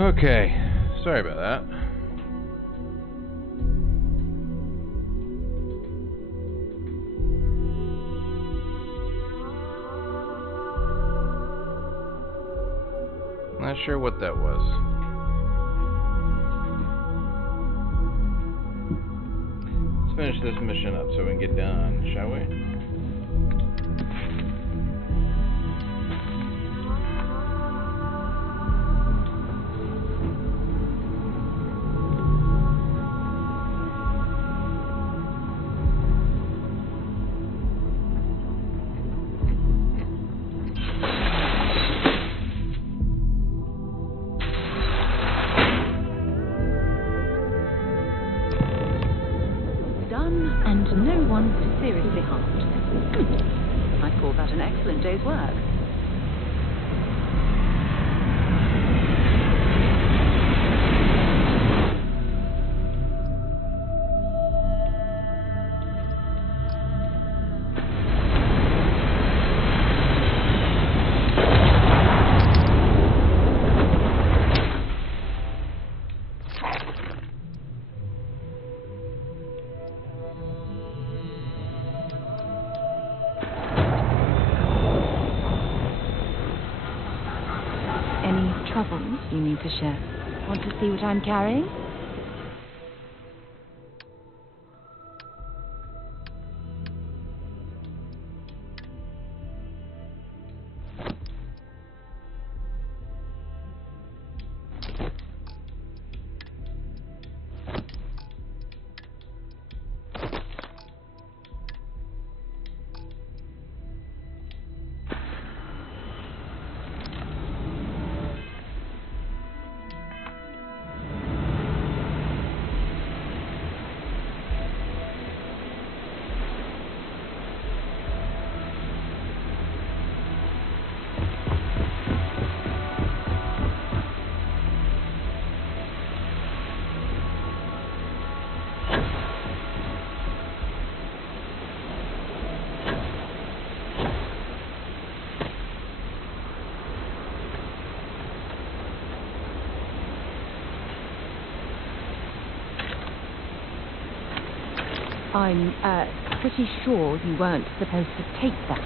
Okay, sorry about that. Not sure what that was. Let's finish this mission up so we can get done, shall we? And no one seriously harmed. I'd call that an excellent day's work. Troubles you need to share. Want to see what I'm carrying? I'm pretty sure you weren't supposed to take that.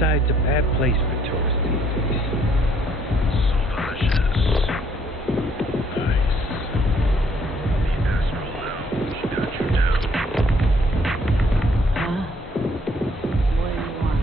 Side's a bad place for tourists these days. Sauvages. Nice. The Astral Lounge got you down. Huh? What do you want?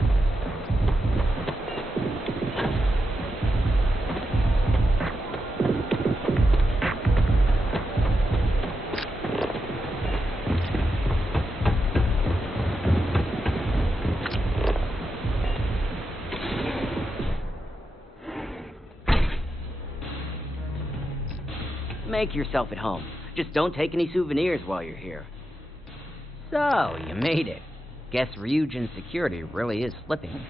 Make yourself at home. Just don't take any souvenirs while you're here. So, you made it. Guess Ryujin's security really is slipping.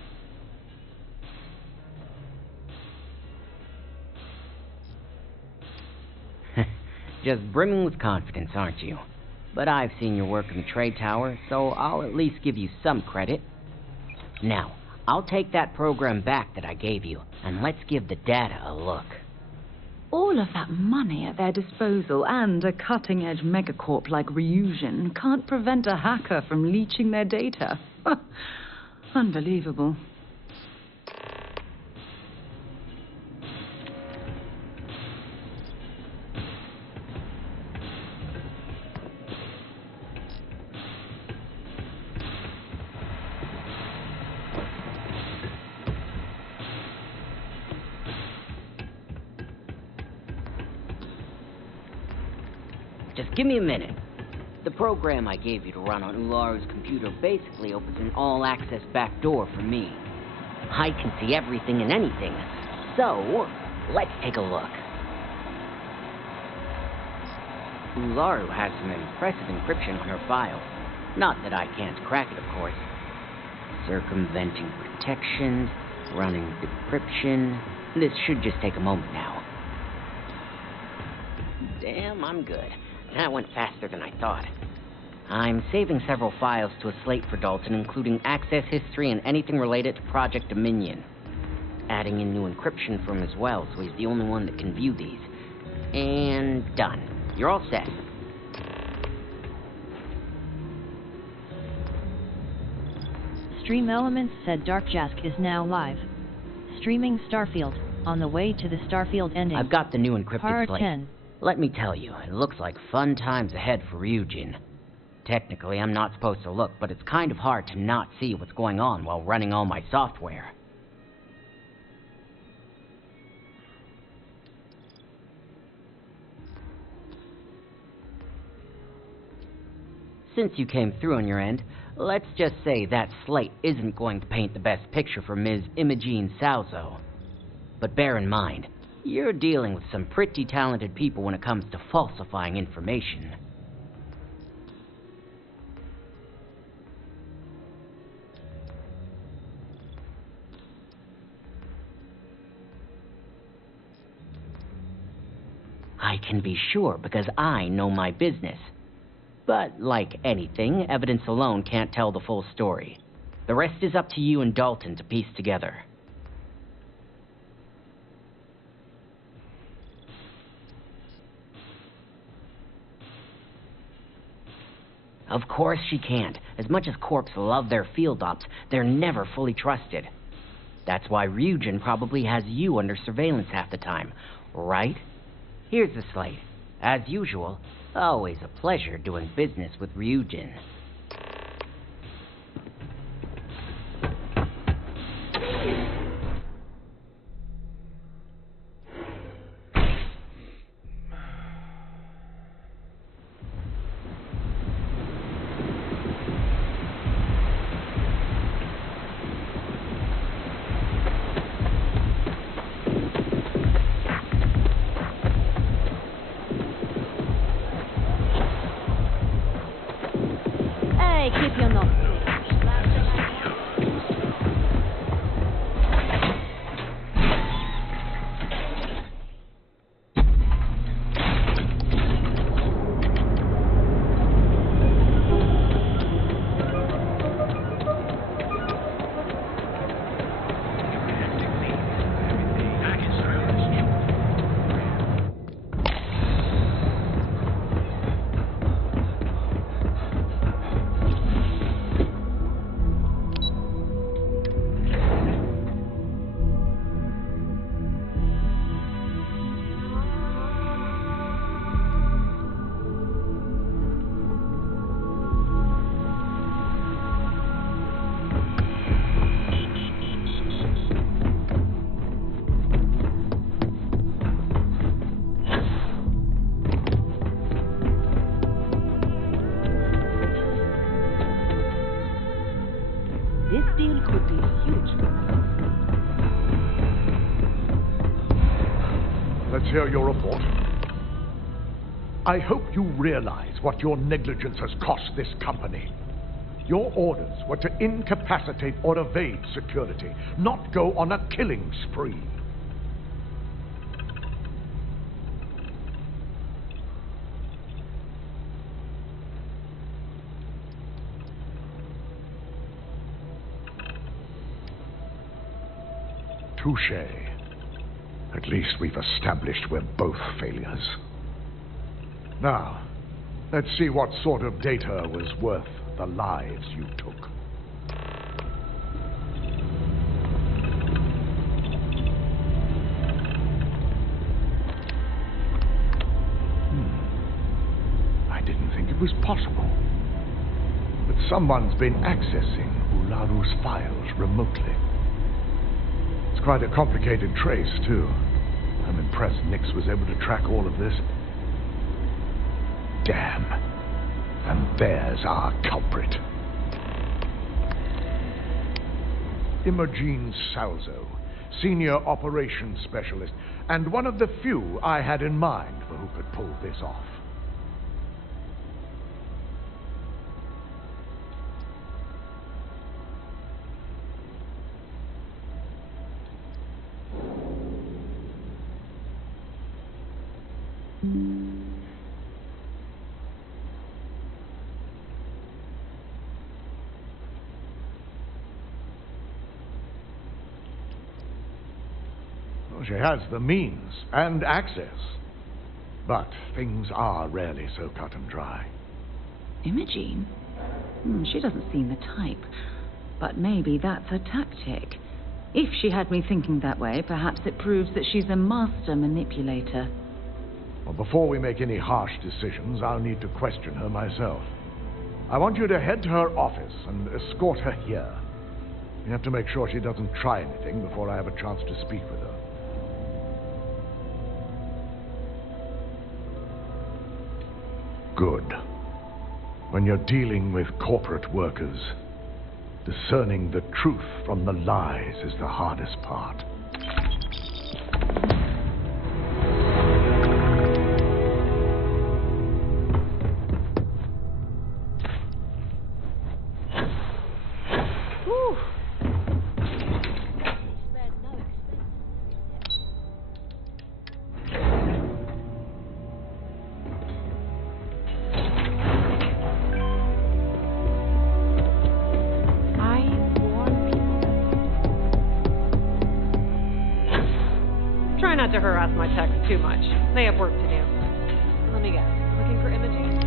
Just brimming with confidence, aren't you? But I've seen your work in the trade tower, so I'll at least give you some credit. Now, I'll take that program back that I gave you, and let's give the data a look. All of that money at their disposal and a cutting-edge megacorp like Ryujin can't prevent a hacker from leeching their data. Unbelievable. Just give me a minute. The program I gave you to run on Ularu's computer basically opens an all-access backdoor for me. I can see everything and anything. So, let's take a look. Ularu has some impressive encryption on her files. Not that I can't crack it, of course. Circumventing protections, running decryption. This should just take a moment now. Damn, I'm good. That went faster than I thought. I'm saving several files to a slate for Dalton, including access history and anything related to Project Dominion. Adding in new encryption for him as well, so he's the only one that can view these. And done. You're all set. Stream Elements said Dark Jask is now live. Streaming Starfield, on the way to the Starfield ending. I've got the new encrypted Part slate. 10. Let me tell you, it looks like fun times ahead for Ryujin. Technically, I'm not supposed to look, but it's kind of hard to not see what's going on while running all my software. Since you came through on your end, let's just say that slate isn't going to paint the best picture for Ms. Imogene Salzo. But bear in mind, you're dealing with some pretty talented people when it comes to falsifying information. I can be sure because I know my business. But like anything, evidence alone can't tell the full story. The rest is up to you and Dalton to piece together. Of course she can't. As much as Corps love their field ops, they're never fully trusted. That's why Ryujin probably has you under surveillance half the time, right? Here's the slate. As usual, always a pleasure doing business with Ryujin. Hey, keep your nose. This deal could be huge. Let's hear your report. I hope you realize what your negligence has cost this company. Your orders were to incapacitate or evade security, not go on a killing spree. Touché. At least we've established we're both failures. Now, let's see what sort of data was worth the lives you took. I didn't think it was possible. But someone's been accessing Ularu's files remotely. It's quite a complicated trace, too. I'm impressed Nix was able to track all of this. Damn. And there's our culprit. Imogene Salzo, Senior Operations Specialist, and one of the few I had in mind for who could pull this off. Well, she has the means and access. But things are rarely so cut and dry. Imogene? She doesn't seem the type. But maybe that's her tactic. If she had me thinking that way, perhaps it proves that she's a master manipulator. Well, before we make any harsh decisions, I'll need to question her myself. I want you to head to her office and escort her here. We have to make sure she doesn't try anything before I have a chance to speak with her. Good. When you're dealing with corporate workers, discerning the truth from the lies is the hardest part. Try not to harass my techs too much. They have work to do. Let me guess. Looking for Imogene?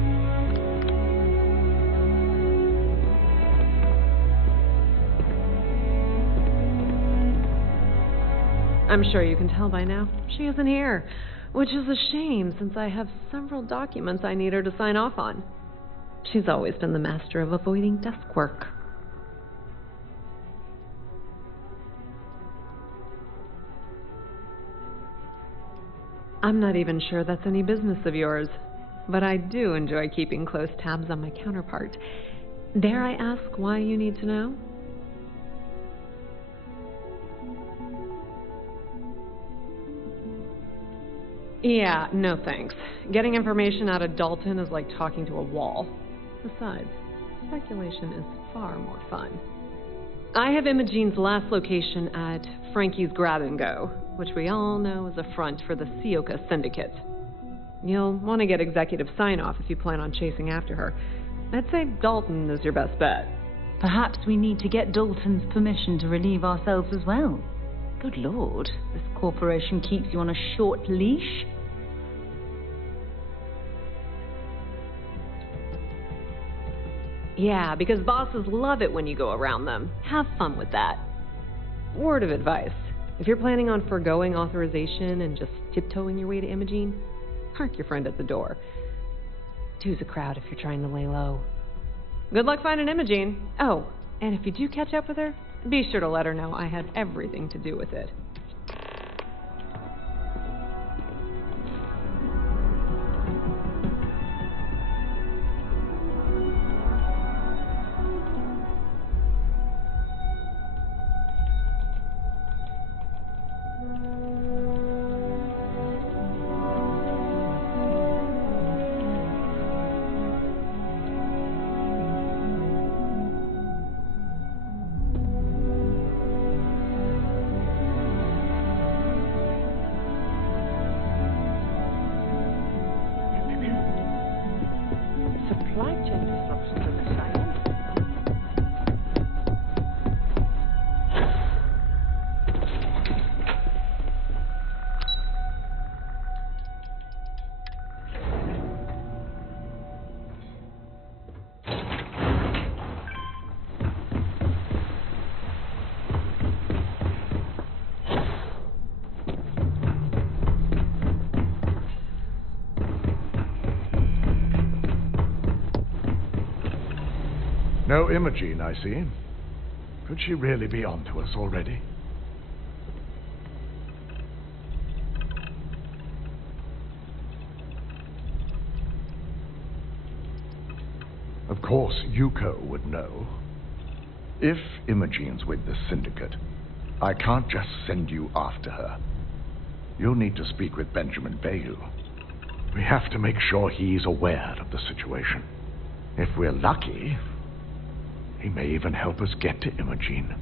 I'm sure you can tell by now. She isn't here, which is a shame since I have several documents I need her to sign off on. She's always been the master of avoiding desk work. I'm not even sure that's any business of yours, but I do enjoy keeping close tabs on my counterpart. Dare I ask why you need to know? Yeah, no thanks. Getting information out of Dalton is like talking to a wall. Besides, speculation is far more fun. I have Imogene's last location at Frankie's Grab and Go, which we all know is a front for the Sioka Syndicate. You'll want to get executive sign-off if you plan on chasing after her. I'd say Dalton is your best bet. Perhaps we need to get Dalton's permission to relieve ourselves as well. Good lord, this corporation keeps you on a short leash. Yeah, because bosses love it when you go around them. Have fun with that. Word of advice. If you're planning on foregoing authorization and just tiptoeing your way to Imogene, park your friend at the door. Two's a crowd if you're trying to lay low. Good luck finding Imogene. Oh, and if you do catch up with her, be sure to let her know I had everything to do with it. Supply chain disruptions in the science. No Imogene, I see. Could she really be onto us already? Of course, Yuko would know. If Imogene's with the Syndicate, I can't just send you after her. You'll need to speak with Benjamin Bayou. We have to make sure he's aware of the situation. If we're lucky, he may even help us get to Imogene.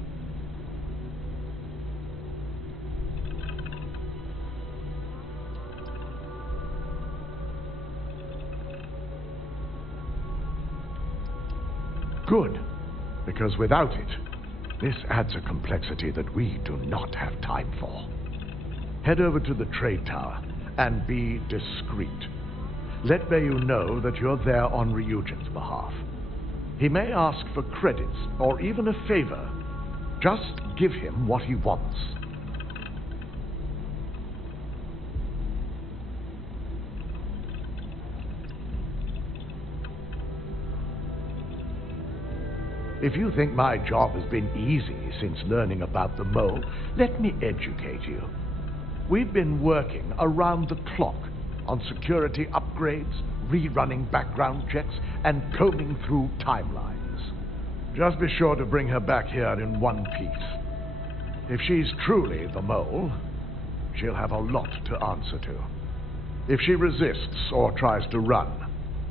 Good, because without it, this adds a complexity that we do not have time for. Head over to the trade tower and be discreet. Let Bayou know that you're there on Ryujin's behalf. He may ask for credits or even a favor. Just give him what he wants. If you think my job has been easy since learning about the mole, let me educate you. We've been working around the clock on security upgrades, rerunning background checks, and combing through timelines. Just be sure to bring her back here in one piece. If she's truly the mole, she'll have a lot to answer to. If she resists or tries to run,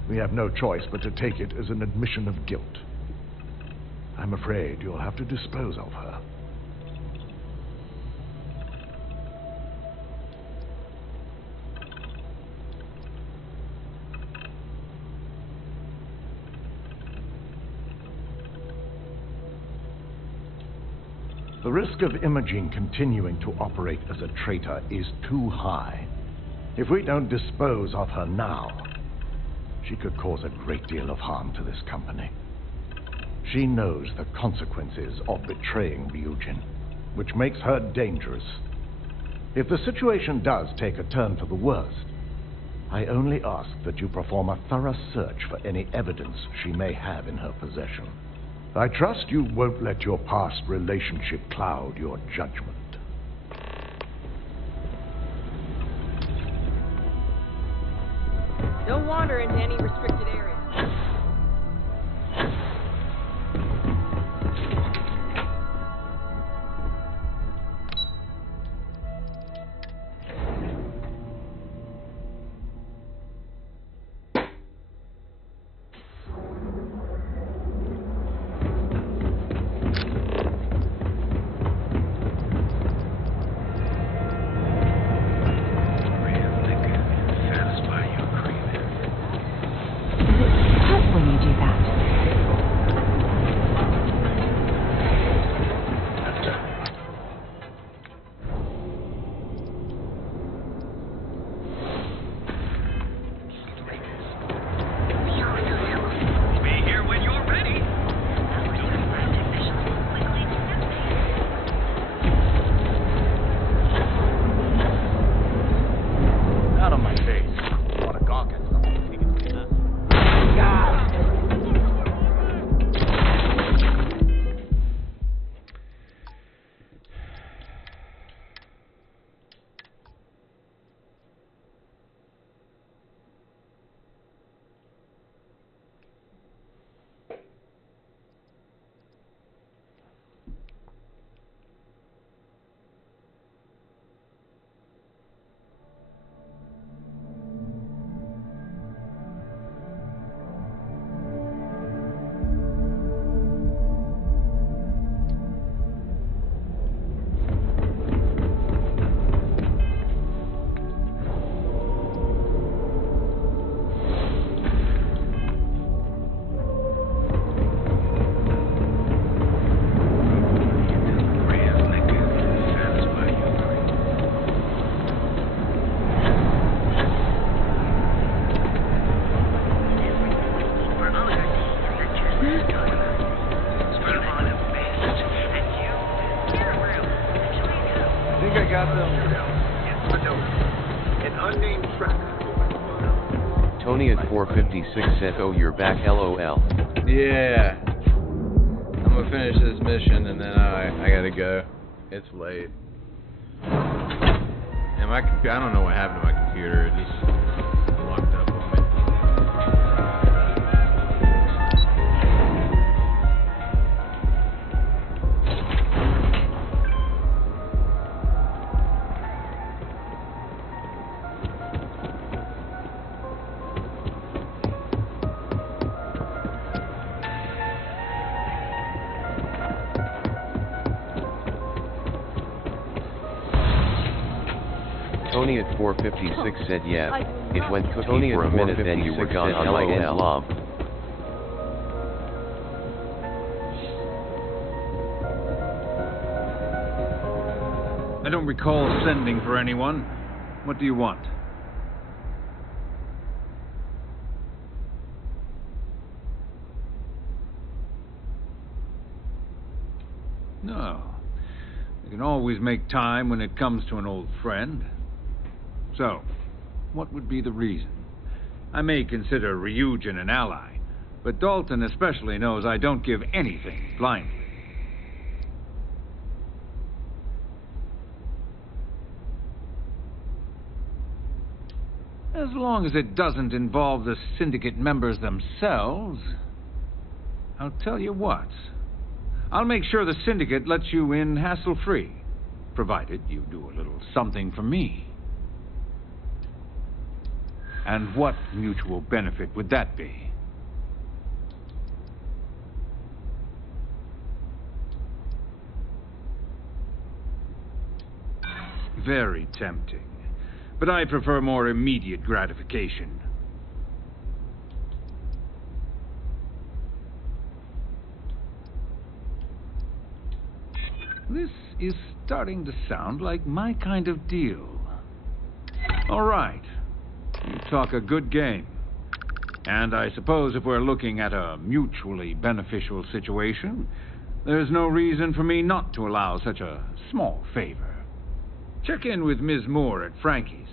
we have no choice but to take it as an admission of guilt. I'm afraid you'll have to dispose of her. The risk of Imogene continuing to operate as a traitor is too high. If we don't dispose of her now, she could cause a great deal of harm to this company. She knows the consequences of betraying Ryujin, which makes her dangerous. If the situation does take a turn for the worst, I only ask that you perform a thorough search for any evidence she may have in her possession. I trust you won't let your past relationship cloud your judgment. Don't wander into any restricted area. Tony at 456 said, "Oh, you're back, LOL." Yeah. gonna finish this mission and then I gotta go. It's late. And I don't know what happened to my computer. It just locked up on me. Tony at 456 said yes. It went cookie for a minute, then you were gone. LOL. Love. I don't recall sending for anyone. What do you want? No. You can always make time when it comes to an old friend. So, what would be the reason? I may consider Ryujin an ally, but Dalton especially knows I don't give anything blindly. As long as it doesn't involve the syndicate members themselves, I'll tell you what. I'll make sure the syndicate lets you in hassle-free, provided you do a little something for me. And what mutual benefit would that be? Very tempting. But I prefer more immediate gratification. This is starting to sound like my kind of deal. All right. You talk a good game. And I suppose if we're looking at a mutually beneficial situation, there's no reason for me not to allow such a small favor. Check in with Ms. Moore at Frankie's.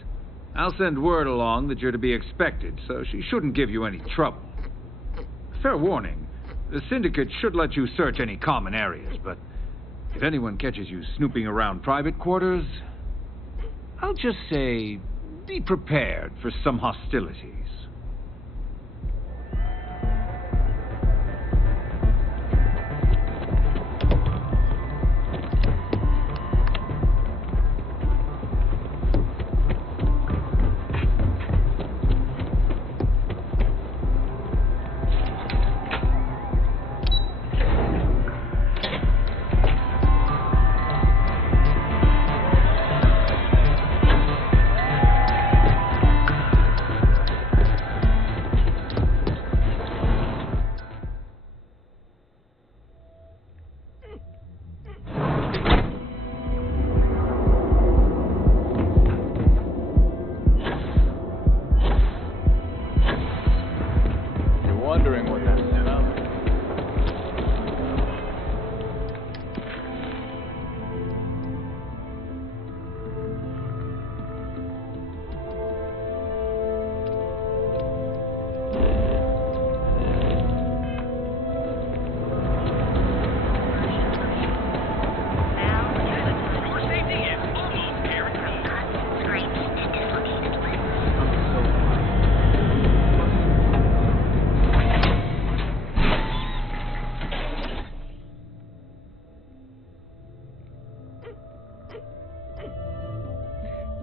I'll send word along that you're to be expected, so she shouldn't give you any trouble. Fair warning, the syndicate should let you search any common areas, but if anyone catches you snooping around private quarters, I'll just say, be prepared for some hostilities.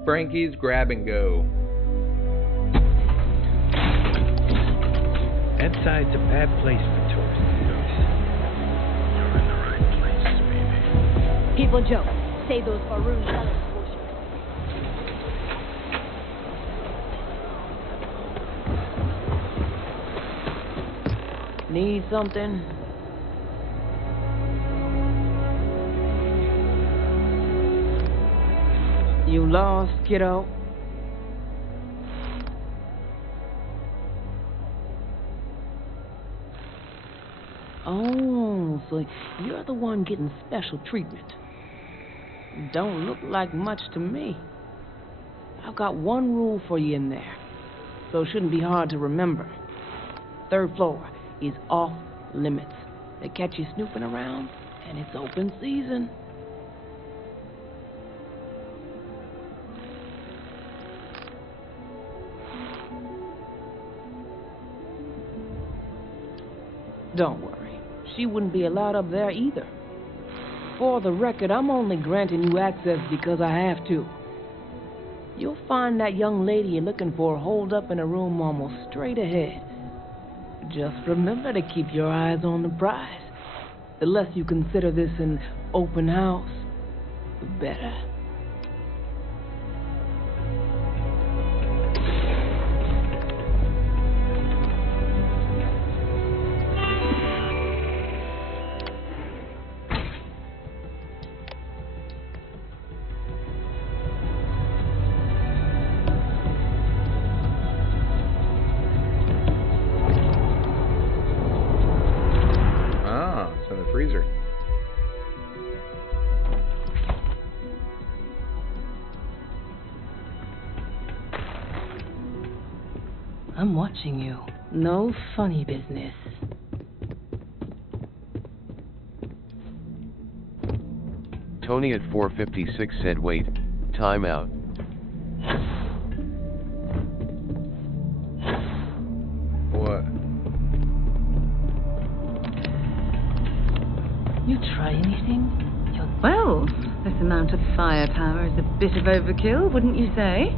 Frankie's Grab and Go. That side's a bad place for tourists. You're in the right place, baby. People joke. Say those Faroon fellas bullshit. Need something? You lost, kiddo? Oh, so you're the one getting special treatment. Don't look like much to me. I've got one rule for you in there, so it shouldn't be hard to remember. 3rd floor is off limits. They catch you snooping around, and it's open season. Don't worry, she wouldn't be allowed up there either. For the record, I'm only granting you access because I have to. You'll find that young lady you're looking for holed up in a room almost straight ahead. Just remember to keep your eyes on the prize. The less you consider this an open house, the better. Freezer. I'm watching you. No funny business. Tony at 456 said wait, time out. What? You try anything? Well, this amount of firepower is a bit of overkill, wouldn't you say?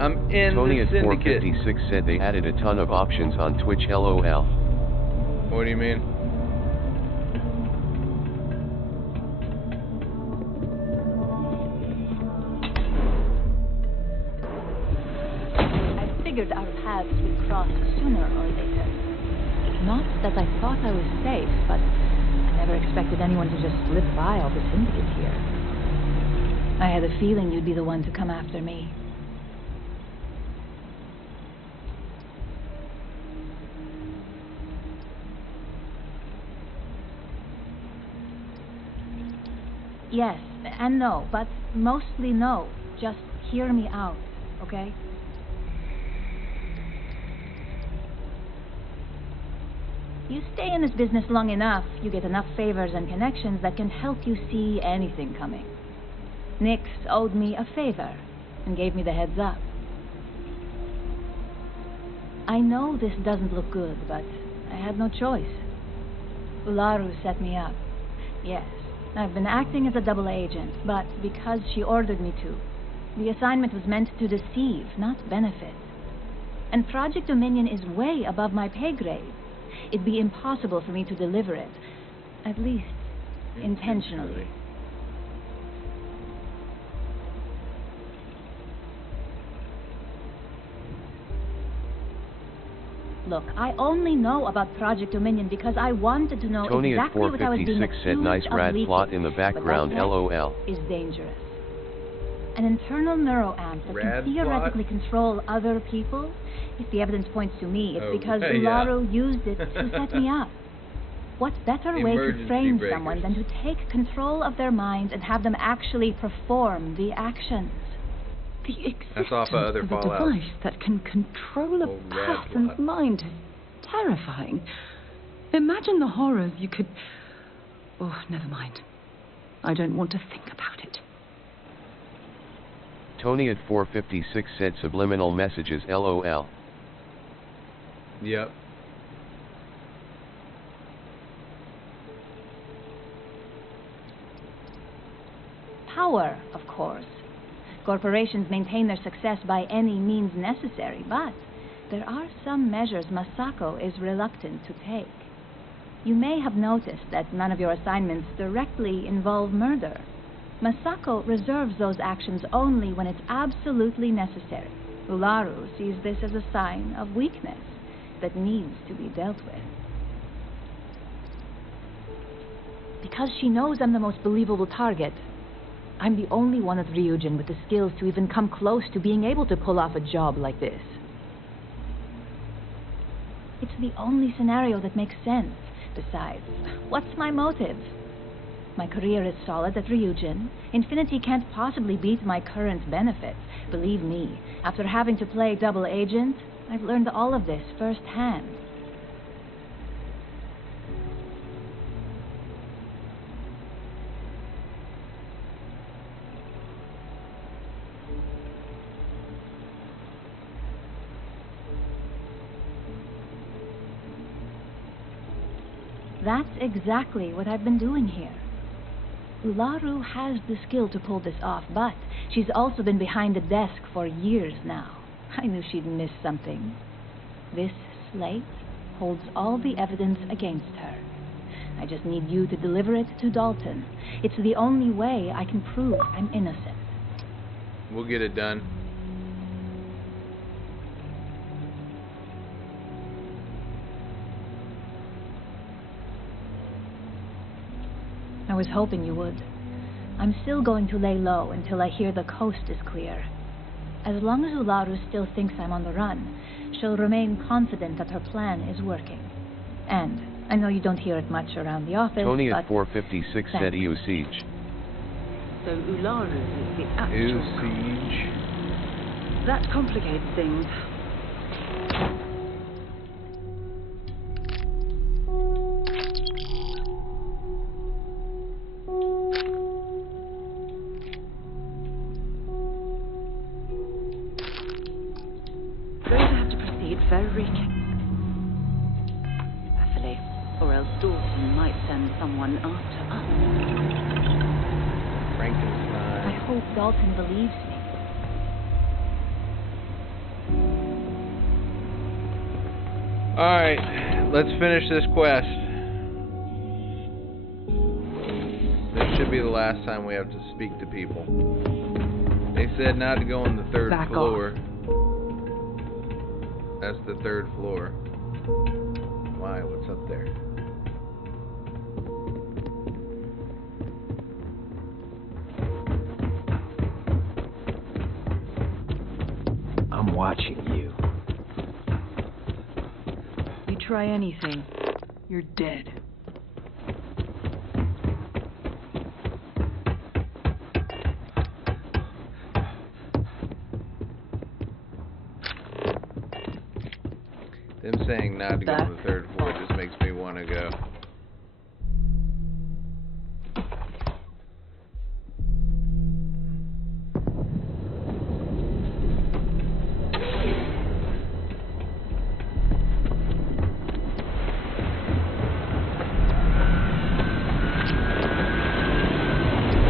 I'm in Tony the at syndicate. 456 said they added a ton of options on Twitch, LOL. What do you mean? I figured our paths would cross sooner or later. Not that I thought I was safe, but I never expected anyone to just slip by all the syndicate here. I had a feeling you'd be the one to come after me. Yes and no, but mostly no. Just hear me out, okay? You stay in this business long enough, you get enough favors and connections that can help you see anything coming. Nix owed me a favor and gave me the heads up. I know this doesn't look good, but I had no choice. Ularu set me up. Yes, I've been acting as a double agent, but because she ordered me to. The assignment was meant to deceive, not benefit. And Project Dominion is way above my pay grade. It'd be impossible for me to deliver it. At least, intentionally. Look, I only know about Project Dominion because I wanted to know Tony exactly at what I was being 456 said nice accused of rad leaking. plot in the background, But that LOL. is dangerous. An internal neuroamp that Rad can theoretically control other people. If the evidence points to me, it's because Ularu used it to set me up. What better way to frame someone than to take control of their minds and have them actually perform the actions? The existence That's off other of a Fallout. device that can control a person's mind is terrifying. Imagine the horrors you could... Oh, never mind. I don't want to think about it. Tony at 456 said subliminal messages, LOL. Yep. Power, of course. Corporations maintain their success by any means necessary, but there are some measures Masako is reluctant to take. You may have noticed that none of your assignments directly involve murder. Masako reserves those actions only when it's absolutely necessary. Ularu sees this as a sign of weakness that needs to be dealt with. Because she knows I'm the most believable target, I'm the only one at Ryujin with the skills to even come close to being able to pull off a job like this. It's the only scenario that makes sense. Besides, what's my motive? My career is solid at Ryujin. Infinity can't possibly beat my current benefits. Believe me, after having to play double agent, I've learned all of this firsthand. That's exactly what I've been doing here. Ularu has the skill to pull this off, but she's also been behind the desk for years now. I knew she'd miss something. This slate holds all the evidence against her. I just need you to deliver it to Dalton. It's the only way I can prove I'm innocent. We'll get it done. I was hoping you would. I'm still going to lay low until I hear the coast is clear. As long as Ularu still thinks I'm on the run, she'll remain confident that her plan is working. And I know you don't hear it much around the office, Tony but at 456 said EU Siege. So Ularu is the actual... EU Siege. That complicates things. Very carefully, or else Dalton might send someone after us. Frankenstein. I hope Dalton believes me. Alright, let's finish this quest. This should be the last time we have to speak to people. They said not to go on the third floor. That's the third floor. Why? What's up there? I'm watching you. You try anything, you're dead. Them saying not to go on the third floor just makes me want to go.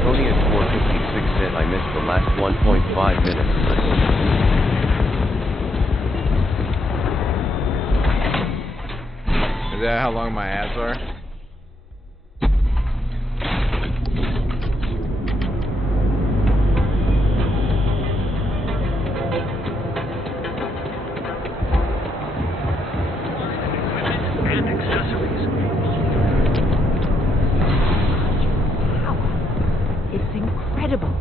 Tony at 456 said I missed the last 1.5 minutes. Is that how long my ads are? And accessories. It's incredible.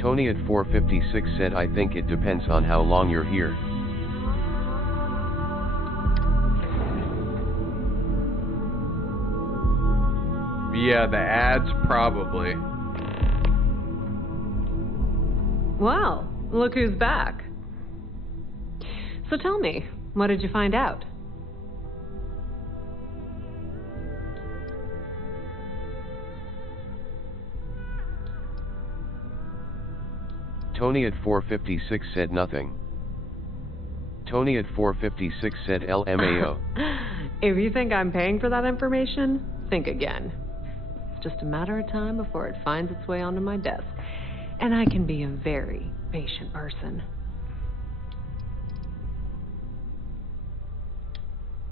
Tony at 456 said I think it depends on how long you're here. Yeah, the ads probably. Well, look who's back. So tell me, what did you find out? Tony at 456 said nothing. Tony at 456 said LMAO. If you think I'm paying for that information, think again. It's just a matter of time before it finds its way onto my desk. And I can be a very patient person.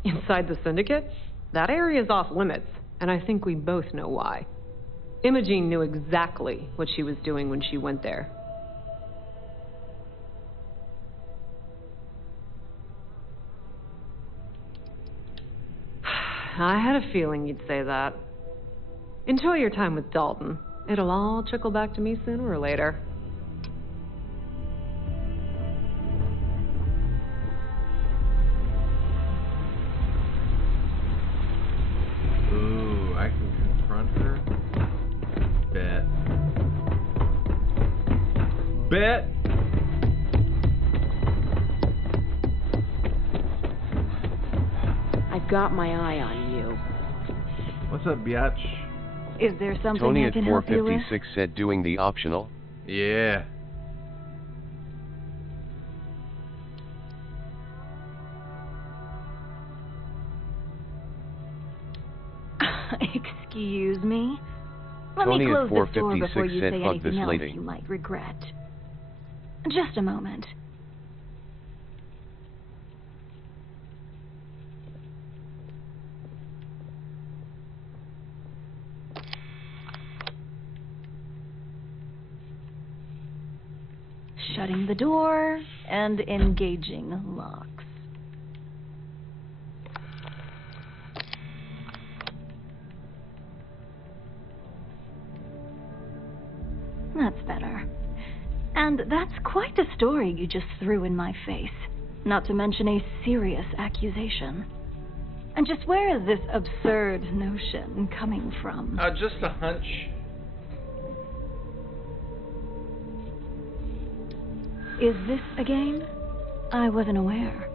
Inside the Syndicate, that area is off limits, and I think we both know why. Imogene knew exactly what she was doing when she went there. I had a feeling you'd say that. Enjoy your time with Dalton. It'll all trickle back to me sooner or later. confront her? Bet. Bet! I've got my eye on you. What's up, biatch? Is there something Tony I at can help you with? 456 said doing the optional. Yeah. Excuse me? Let Tony me at close this door 456 before you said, say "Fuck anything this else lady." you might regret. Just a moment. Shutting the door and engaging locks. That's better. And that's quite a story you just threw in my face. Not to mention a serious accusation. And just where is this absurd notion coming from? Just a hunch. Is this a game? I wasn't aware.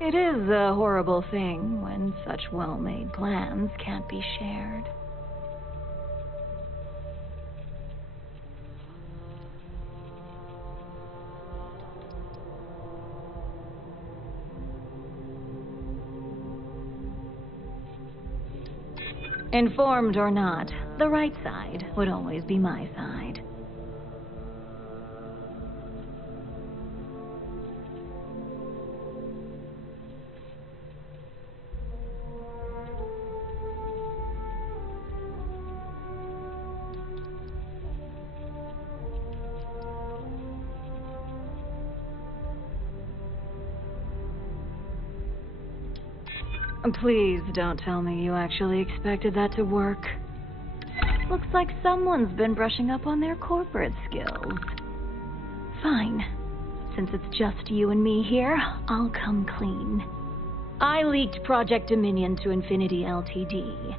It is a horrible thing when such well-made plans can't be shared. Informed or not, the right side would always be my side. Please don't tell me you actually expected that to work. Looks like someone's been brushing up on their corporate skills. Fine. Since it's just you and me here, I'll come clean. I leaked Project Dominion to Infinity Ltd.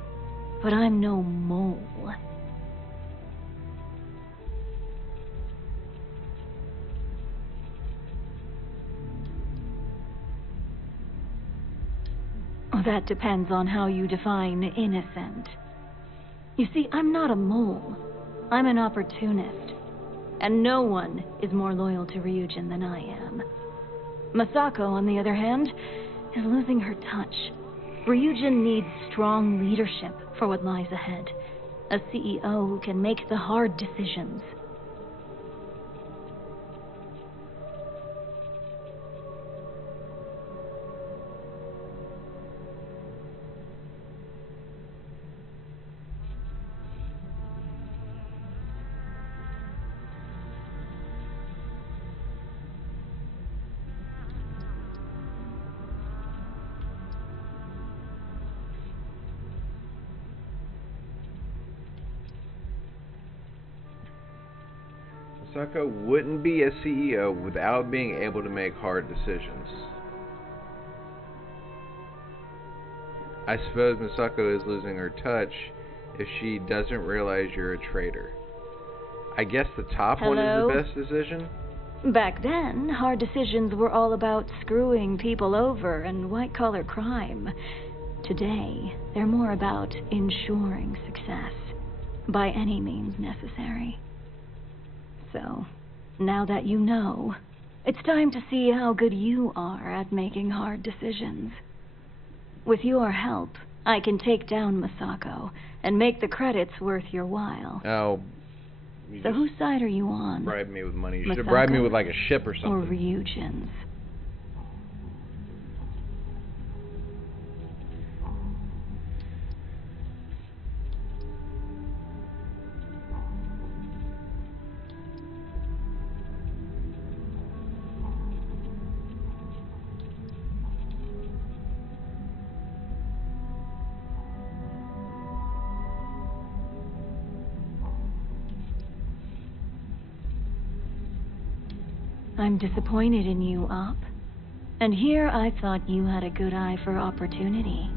But I'm no mole. That depends on how you define innocent. You see, I'm not a mole. I'm an opportunist. And no one is more loyal to Ryujin than I am. Masako, on the other hand, is losing her touch. Ryujin needs strong leadership for what lies ahead. A CEO who can make the hard decisions. Masako wouldn't be a CEO without being able to make hard decisions. I suppose Masako is losing her touch if she doesn't realize you're a traitor. I guess the top one is the best decision? Back then, hard decisions were all about screwing people over and white-collar crime. Today, they're more about ensuring success, by any means necessary. So, now that you know, it's time to see how good you are at making hard decisions. With your help, I can take down Masako and make the credits worth your while. Oh. So whose side are you on? Bribe me with money. You should have bribed me with like a ship or something. Or Ryujin's? I'm disappointed in you, Op. And here I thought you had a good eye for opportunity.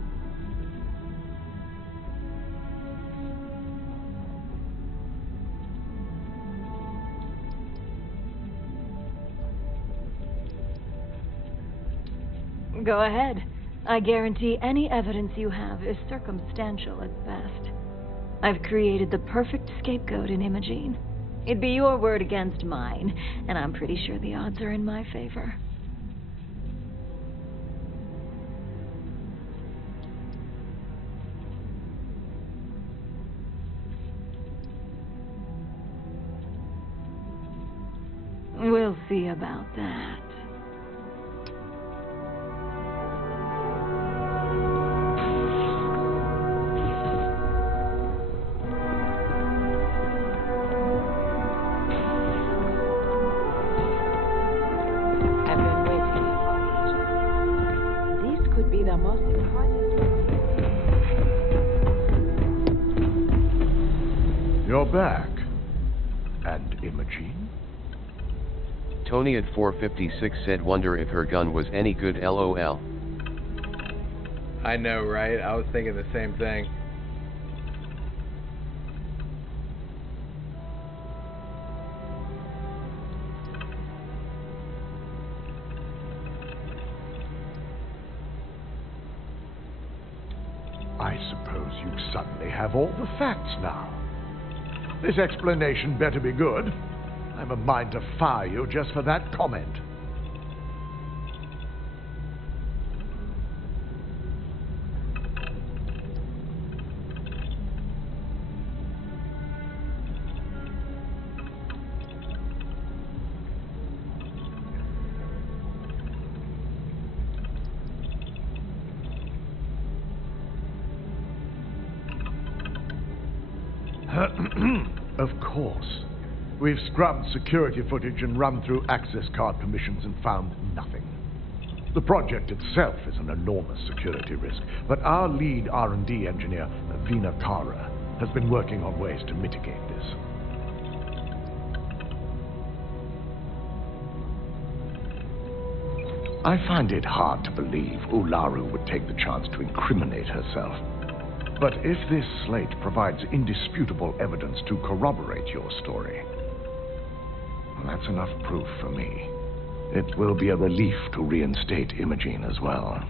Go ahead. I guarantee any evidence you have is circumstantial at best. I've created the perfect scapegoat in Imogene. It'd be your word against mine, and I'm pretty sure the odds are in my favor. We'll see about that. You're back. And Imogene? Tony at 456 said wonder if her gun was any good, LOL. I know, right? I was thinking the same thing. I suppose you suddenly have all the facts now. This explanation better be good. I'm a mind to fire you just for that comment. Of course. We've scrubbed security footage and run through access card permissions and found nothing. The project itself is an enormous security risk, but our lead R&D engineer, Vina Kara, has been working on ways to mitigate this. I find it hard to believe Ularu would take the chance to incriminate herself. But if this slate provides indisputable evidence to corroborate your story, well, that's enough proof for me. It will be a relief to reinstate Imogene as well.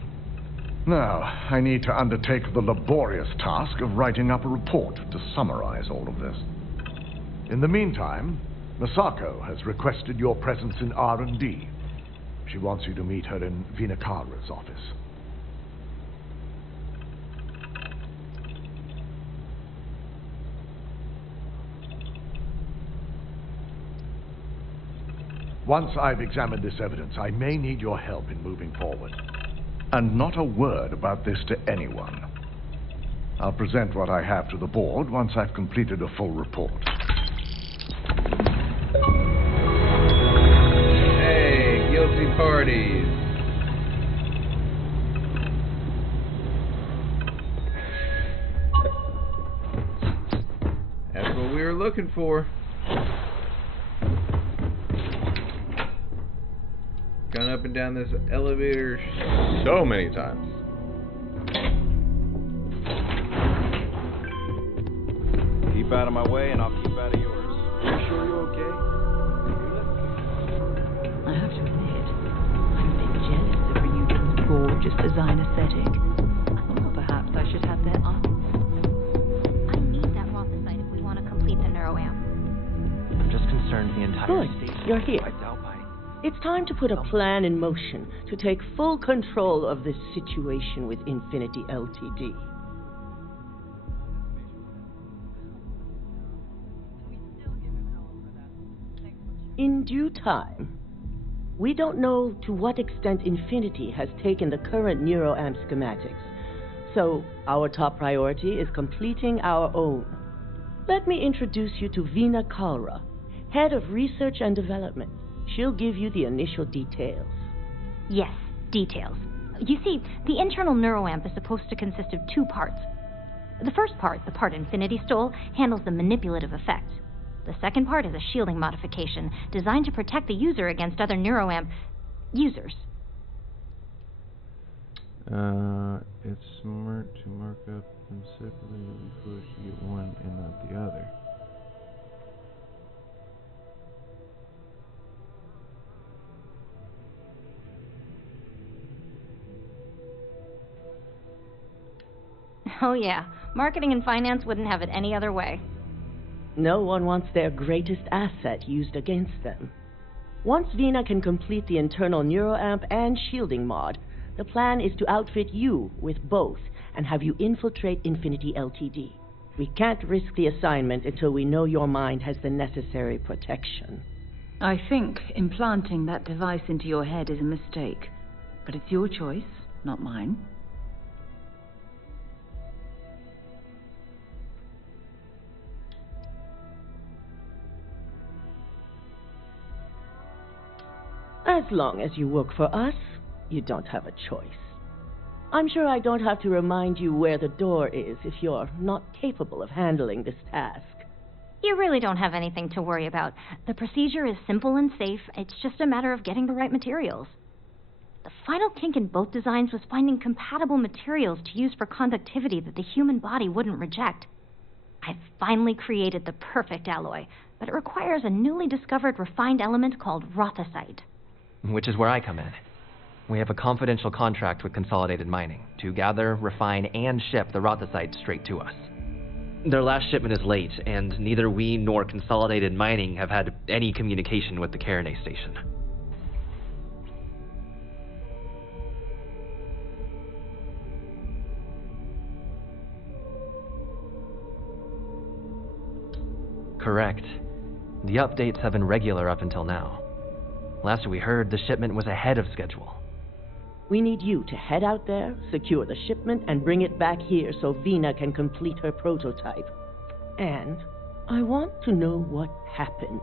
Now, I need to undertake the laborious task of writing up a report to summarize all of this. In the meantime, Masako has requested your presence in R&D. She wants you to meet her in Vinakara's office. Once I've examined this evidence, I may need your help in moving forward. And not a word about this to anyone. I'll present what I have to the board once I've completed a full report. Hey, guilty parties. That's what we were looking for. Gone up and down this elevator so many times. Keep out of my way and I'll keep out of yours. You sure you're okay? I have to admit, I'm a bit jealous of Ryugen's gorgeous design aesthetic. Or perhaps I should have their eyes. I need that rocket site if we want to complete the neuroamp. I'm just concerned the entire Good, station. you're here. It's time to put a plan in motion to take full control of this situation with Infinity Ltd. In due time. We don't know to what extent Infinity has taken the current neuroamp schematics, so our top priority is completing our own. Let me introduce you to Vina Kalra, Head of Research and Development. She'll give you the initial details. Yes, details. You see, the internal neuroamp is supposed to consist of two parts. The first part, the part Infinity stole, handles the manipulative effect. The second part is a shielding modification designed to protect the user against other NeuroAmp users. It's smart to mark up them separately before you get one and not the other. Oh yeah, marketing and finance wouldn't have it any other way. No one wants their greatest asset used against them. Once Vina can complete the internal NeuroAmp and shielding mod, the plan is to outfit you with both and have you infiltrate Infinity Ltd. We can't risk the assignment until we know your mind has the necessary protection. I think implanting that device into your head is a mistake, but it's your choice, not mine. As long as you work for us, you don't have a choice. I'm sure I don't have to remind you where the door is if you're not capable of handling this task. You really don't have anything to worry about. The procedure is simple and safe. It's just a matter of getting the right materials. The final kink in both designs was finding compatible materials to use for conductivity that the human body wouldn't reject. I've finally created the perfect alloy, but it requires a newly discovered refined element called rothosite. Which is where I come in. We have a confidential contract with Consolidated Mining to gather, refine, and ship the rothosite straight to us. Their last shipment is late, and neither we nor Consolidated Mining have had any communication with the Carinay station. Correct. The updates have been regular up until now. Last we heard, the shipment was ahead of schedule. We need you to head out there, secure the shipment, and bring it back here so Vina can complete her prototype. And I want to know what happened.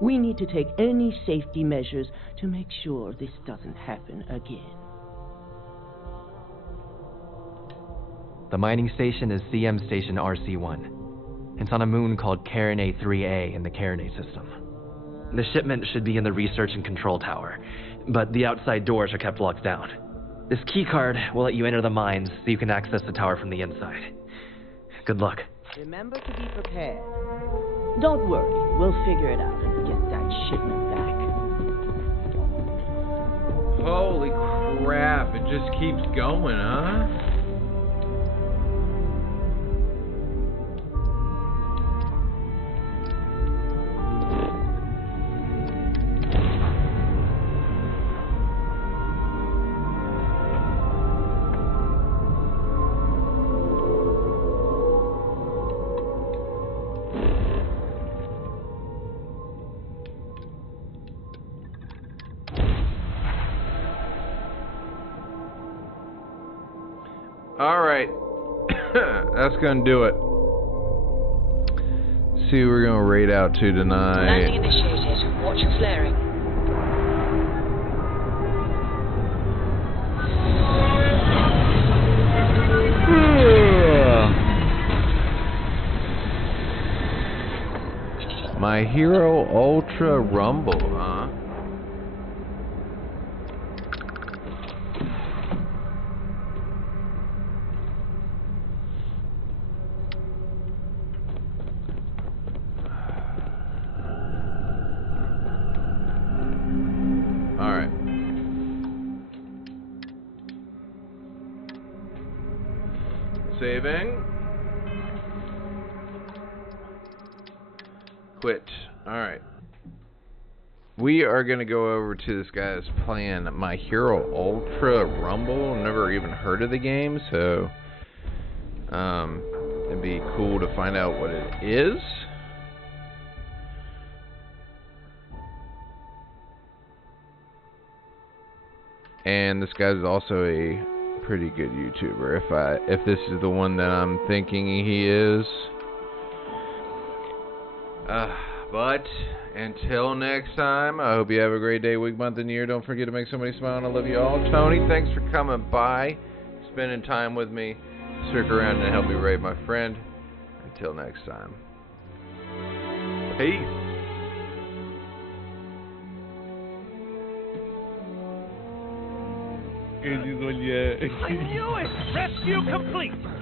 We need to take any safety measures to make sure this doesn't happen again. The mining station is CM Station RC-1. It's on a moon called Carinay 3A in the Carinay system. The shipment should be in the research and control tower, but the outside doors are kept locked down. This keycard will let you enter the mines so you can access the tower from the inside. Good luck. Remember to be prepared. Don't worry, we'll figure it out and get that shipment back. Holy crap, it just keeps going, huh? Alright, that's gonna do it. See who we're gonna raid out to tonight. Landing initiated. Watch your flaring. My Hero Ultra Rumble, huh? Alright. Saving. Quit. Alright. We are going to go over to this guy's playing My Hero Ultra Rumble. Never even heard of the game, so it'd be cool to find out what it is. And this guy's also a pretty good YouTuber, if this is the one that I'm thinking he is. But until next time, I hope you have a great day, week, month, and year. Don't forget to make somebody smile, and I love you all. Tony, thanks for coming by, spending time with me. Stick around and help me raid my friend. Until next time. Peace. I knew it! Rescue complete!